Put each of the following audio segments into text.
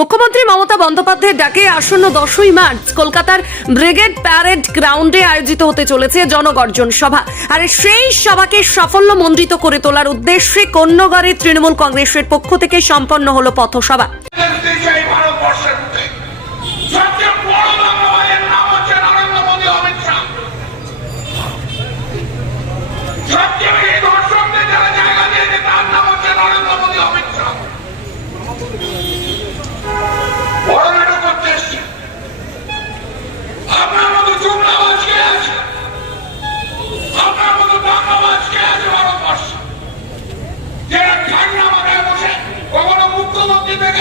মুখ্যমন্ত্রী মমতা বন্দ্যোপাধ্যায়ের ডাকে আসন্ন দশই মার্চ কলকাতার ব্রিগেড প্যারেড গ্রাউন্ডে আয়োজিত হতে চলেছে জনগর্জন সভা। আর সেই সভাকে সাফল্য মন্ডিত করে তোলার উদ্দেশ্যে কন্যগড়ে তৃণমূল কংগ্রেসের পক্ষ থেকে সম্পন্ন হলো পথসভা।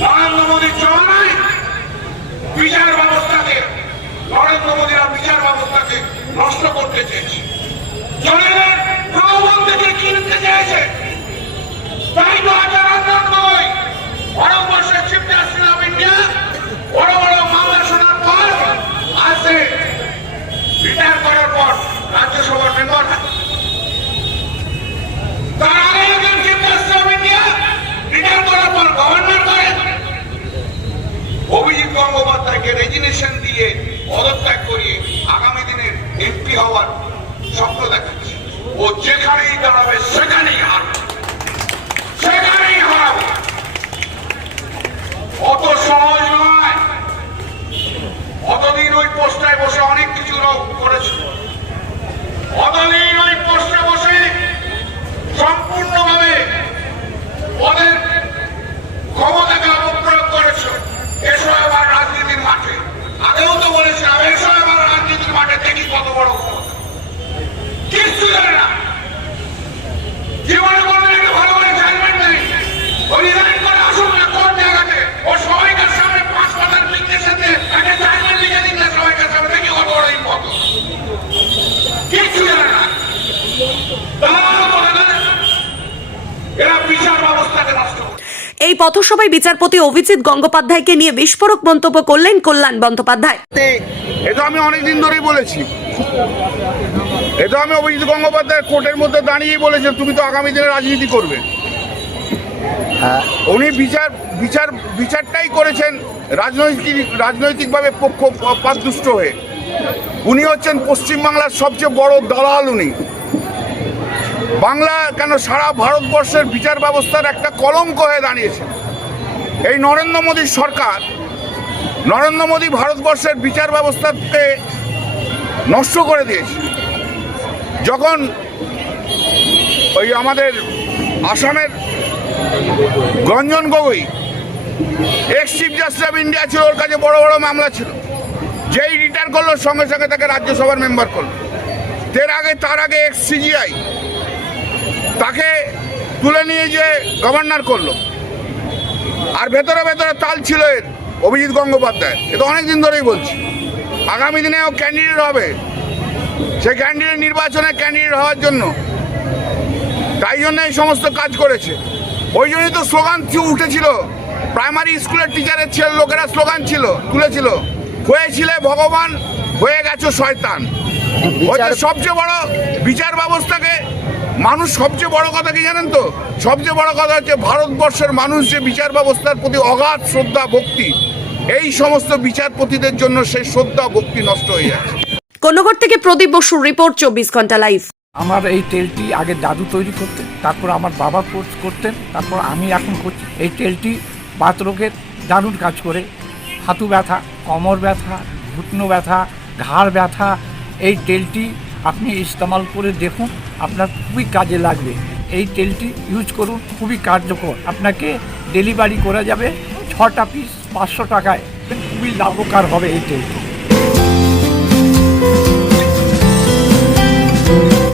নরেন্দ্র মোদীর জমানায় বিচার ব্যবস্থাকে নরেন্দ্র মোদীরা বিচার ব্যবস্থাকে নষ্ট করতে চেয়েছে। জনগণ প্রলোভন থেকে কিনতে চেয়েছে তাই দু হাজার আটানব্বই ভারতবর্ষের চিফ জাস্টিস অফ ইন্ডিয়া বড় বড় মামলা শোনার পর আসে রিটায়ার করার পর রাজ্যসভার মেম্বার হয় তার আগে একজন chief justice of India retire করার পর গভর্নর করেন অভিজিৎ গঙ্গোপাধ্যায়কে রেজিগনেশন দিয়ে পদত্যাগ করিয়ে আগামী দিনের এমপি হওয়ার স্বপ্ন দেখাচ্ছে। ও যেখানেই দাঁড়াবে সেখানেই হারবে। সেখানেই হারাবে। বিচার ব্যবস্থাকে নষ্ট এই পথসভায় বিচারপতি অভিজিৎ গঙ্গোপাধ্যায়কে নিয়ে বিস্ফোরক মন্তব্য করলেন কল্যাণ বন্দ্যোপাধ্যায়। এ তো আমি অনেকদিন ধরেই বলেছি। এ তো আমি অভিজিৎ গঙ্গোপাধ্যায় কোর্টের মধ্যে দাঁড়িয়ে বলেছি তুমি তো আগামী দিনে রাজনীতি করবে। হ্যাঁ। উনি বিচার বিচার বিচারটাই করেছেন রাজনৈতিক রাজনৈতিকভাবে পক্ষ পাদুষ্ট হয়ে। উনি হচ্ছেন পশ্চিমবাংলার সবচেয়ে বড় দালাল উনি। বাংলা কেন সারা ভারতবর্ষের বিচার ব্যবস্থার একটা কলঙ্ক হয়ে দাঁড়িয়েছে? এই নরেন্দ্র মোদীর সরকার, নরেন্দ্র মোদী ভারতবর্ষের বিচার ব্যবস্থাকে নষ্ট করে দিয়েছে। যখন ওই আমাদের আসামের Ranjan Gogoi ex chief justice of India ছিল, ওর কাছে বড় বড় মামলা ছিল। যেই রিটায়ার করল, সঙ্গে সঙ্গে তাকে রাজ্যসভার মেম্বার করল। এর আগে, তার আগে এক্স সিজিআই তাকে তুলে নিয়ে যে গভর্নর করল। আর ভেতরে ভেতরে তাল ছিল এর অভিজিৎ গঙ্গোপাধ্যায়। এ তো অনেকদিন ধরেই বলছি। আগামী দিনে ও ক্যান্ডিডেট হবে। সে ক্যান্ডিডেট নির্বাচনে ক্যান্ডিডেট হওয়ার জন্য। তাই জন্য এই সমস্ত কাজ করেছে। ওই জন্যই তো স্লোগান উঠেছিল। প্রাইমারি স্কুলের টিচারের ছেলে লোকেরা স্লোগান ছিল তুলেছিল। হয়েছিলে ভগবান হয়ে গেছো শয়তান। সবচেয়ে বড় বিচার ব্যবস্থাকে মানুষ সবচেয়ে বড় কথা কি জানেন তো? সবচেয়ে বড় কথা হচ্ছে ভারতবর্ষের মানুষ যে বিচার ব্যবস্থার প্রতি অগাধ শ্রদ্ধা ভক্তি এই সমস্ত বিচারপতিদের জন্য সেই শ্রদ্ধা ভক্তি নষ্ট হয়ে যাচ্ছে। কন্যগড় থেকে প্রদীপ বসুর রিপোর্ট চব্বিশ ঘণ্টা লাইভ। আমার এই তেলটি আগে দাদু তৈরি করতেন তারপর আমার বাবা কোর্স করতেন তারপর আমি এখন করছি। এই তেলটি বাত রোগের দারুণ কাজ করে। হাতু ব্যথা কোমর ব্যথা ঘুটনো ব্যথা ঘাড় ব্যথা এই তেলটি আপনি ইস্তেমাল করে দেখুন। আপনার খুবই কাজে লাগবে। এই তেলটি ইউজ করুন, খুবই কার্যকর। আপনাকে ডেলিভারি করা যাবে ছটা পিস পাঁচশো টাকায়। খুবই লাভকার হবে এই তেলটি।